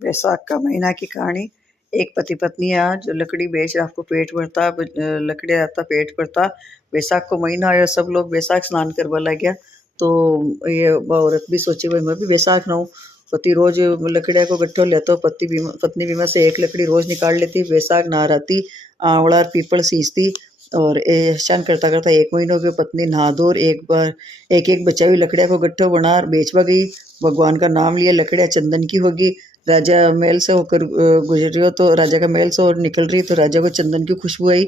वैसाख का महीना की कहानी। एक पति पत्नी आज लकड़ी बेच आपको पेट भरता, लकड़ी आता पेट भरता। वैसाख को महीना आया, सब लोग वैसाख स्नान करवा लग गया। तो ये औरत भी सोची भाई मैं भी वैसाख नहाऊं। पति रोज लकड़िया को गट्ठो लेतो, पत्नी बीमा से एक लकड़ी रोज निकाल लेती। वैसाख नहा रहती, आवड़ा पीपल सींचती और ऐसा करता करता एक महीना हो गया। पत्नी नहा धो और एक बार एक एक बचा हुई लकड़िया को गट्ठो बना बेचवा गई। भगवान का नाम लिया, लकड़िया चंदन की होगी। राजा महल से होकर गुजर रही हो तो राजा का महल से और निकल रही तो राजा को चंदन की खुशबू आई।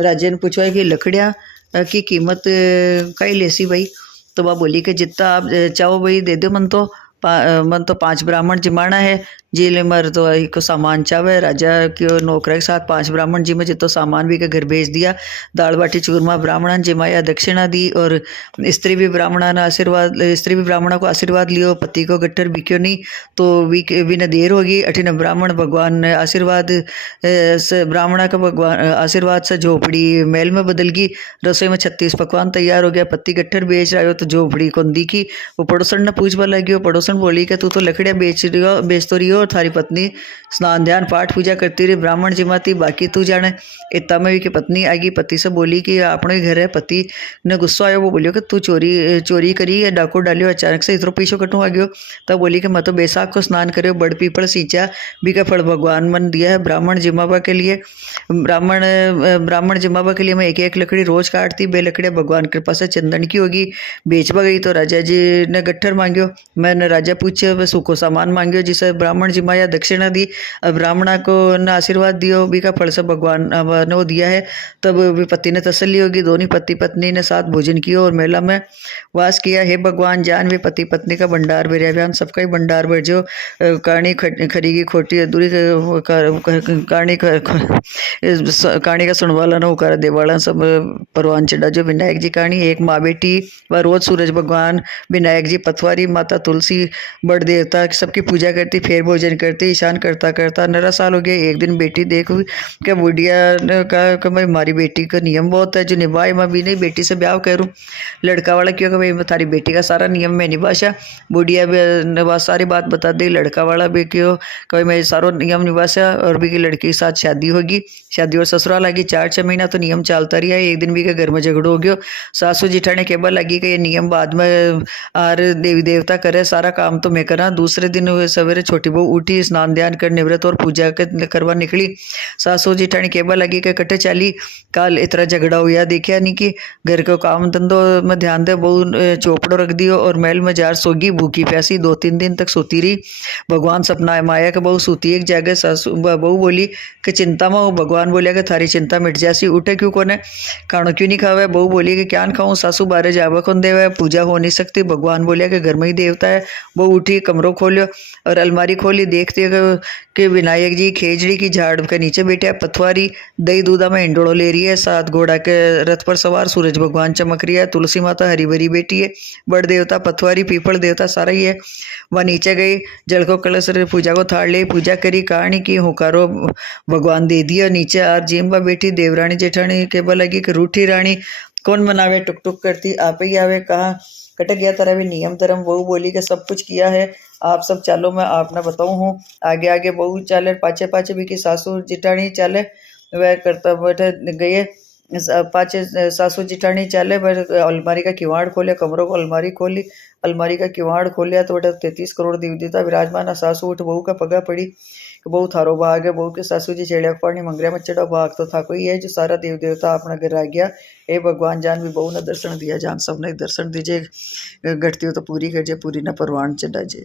राजा ने पूछा कि लकड़िया की कीमत कई लेसी भाई। तो वह बोली कि जितना आप चाहो भाई दे दो, मन तो 5 ब्राह्मण जिमाना है जी ले मर तो को सामान चावे। राजा के नौकरा के साथ 5 ब्राह्मण जी में जितो सामान भी के घर भेज दिया। दाल बाटी चूरमा ब्राह्मण जिमाया, दक्षिणा दी और स्त्री भी ब्राह्मणा को आशीर्वाद लियो। पति को गट्टर बिक्यो नहीं तो भी न देर होगी। अठिन ब्राह्मण भगवान ने आशीर्वाद से ब्राह्मणा का भगवान आशीर्वाद से झोपड़ी महल में बदल गई। रसोई में 36 पकवान तैयार हो गया। पति गट्ठर बेच रहा हो तो झोपड़ी कौन दी की। वो पड़ोसन ने पूछवा लगी। पड़ोसन बोली कि तू तो लकड़ियाँ बेच तो रही हो और थारी पत्नी स्नान ध्यान पाठ पूजा करती रही, ब्राह्मण जिमाती, बाकी तू जाने। इतना में भी की पत्नी आएगी। पति से बोली कि अपने घर है। पति ने गुस्सा आया, वो बोलियो कि तू चोरी करी या डाको डालियो, अचानक से इतना पीछे कटू आ गयो। तब बोली कि मैं तो बैसाख को स्नान करियो, बड़ पीपल सींचा भी का फल भगवान मन दिया है ब्राह्मण जिमावा के लिए। ब्राह्मण जिमावा के लिए मैं एक एक लकड़ी रोज काटती। बे लकड़ियाँ भगवान कृपा से चंदन की होगी। बेचवा गई तो राजा जी ने गट्ठर मांगियो। मैंने राजा पूछे वह सूखो सामान मांगियो जिसे ब्राह्मण जिमाया, दक्षिणा दी। ब्राह्मणा को न आशीर्वाद दियो, भी का फल से भगवान ने वो दिया है। तब भी पति ने तसल्ली होगी। दोनों पति पत्नी ने साथ भोजन किया और मेला में वास किया। हे भगवान जान वे पति पत्नी का भंडार भरिया बयान सबका ही भंडार भर जो। कहानी खरीगी खोटी अधूरी कहानी का सुन वाला न होकर देवाला सब परवान चढ़ा। जो विनायक जी कहानी। एक माँ बेटी व रोज सूरज भगवान, विनायक जी, पथवारी माता तुलसी, बड़ देवता सबकी पूजा करती, फिर भोजन करती। ईशान करता करता 9 साल हो गए। एक दिन बेटी देख क्या बुढ़िया ने कहा कि भाई हमारी बेटी का नियम बहुत है जो निभाए, मैं भी नहीं बेटी से ब्याह करूँ। लड़का वाला क्यों कि भाई थारी बेटी का सारा नियम में निभाशा। बुढ़िया भी सारी बात बता दी। लड़का वाला भी क्यों कि मैं सारो नियम निभाशा और भी की लड़की के साथ शादी होगी। शादी और ससुराल लगी 4-6 महीना तो नियम चलता रहा है। एक दिन भी के घर में झगड़ो हो गयो। सासू जिठाने केबल लगी कि ये नियम बाद में आर देवी देवता करे, सारा काम तो मैं करा। दूसरे दिन सवेरे छोटी बहू उठी, स्नान ध्यान कर निवृत्त और पूजा करवा निकली। सासू जिठानी केबल लगी के कटे चाली काल इतना झगड़ा हुआ देखा नहीं कि घर को काम धंधो में ध्यान दे। बहू चौपड़ो रख दियो और महल में जार सोगी भूखी प्यासी 2-3 दिन तक सोती रही। भगवान सपना माया के बहू सूती एक जगह। सासू बहू बोली कि चिंता में हो। भगवान बोलिया कि थारी चिंता मिट जासी, उठे क्यों कोने, खाणो क्यों नहीं खावे। बहू बोली कि क्या खाऊं। सासू बारे जावा कौन देवे, पूजा हो नहीं सकती। भगवान बोलिया कि घर में ही देवता है। बहू उठी, कमरों खोलियो और अलमारी खोली। देखती कि विनायक जी खेजड़ी की झाड़ के नीचे बैठे है। पथवारी दही दूधा में इंडोड़ो ले रही है। 7 घोड़ा के रथ पर सवार सूरज भगवान चमक रही है। तुलसी माता हरी भरी बेटी है। बड़ देवता पथवारी पीपल देवता सारा ही है। वह नीचे गई, जल को कलश पूजा को थाड़ ले, पूजा करी। कहानी की हुकारो भगवान दे दिया। नीचे आर जीम बेटी देवरानी जेठानी केबल लगी कि रूठी रानी कौन मनावे, टुक टुक करती आप ही आवे। कहा कटक गया तरह भी नियम धर्म। बहू बोली कि सब कुछ किया है, आप सब चालो मैं आपने बताऊं हूँ। आगे आगे बहू चाले, पाछे पाछे भी की सासू जिठानी चाले। वह करता बैठे गए पाछे सासू जिठानी चाले। अलमारी का किवाड़ खोले, कमरों को अलमारी खोली। अलमारी का किवाड़ खोलिया तो बेटा 33 करोड़ देवता विराजमान। सासू उठ बहू का पगा पड़ी। बहू थारो भाग है। बहू के सासू जी चेड़िया पानी मंगरिया में चढ़ा। भाग तो था कोई है जो सारा देव देवता अपना घर आ गया। हे भगवान जान भी बहू ने दर्शन दिया। जान सबने दर्शन दीजिए। घटती हो तो पूरी कर जे, पूरी न परवान चढ़ा जे।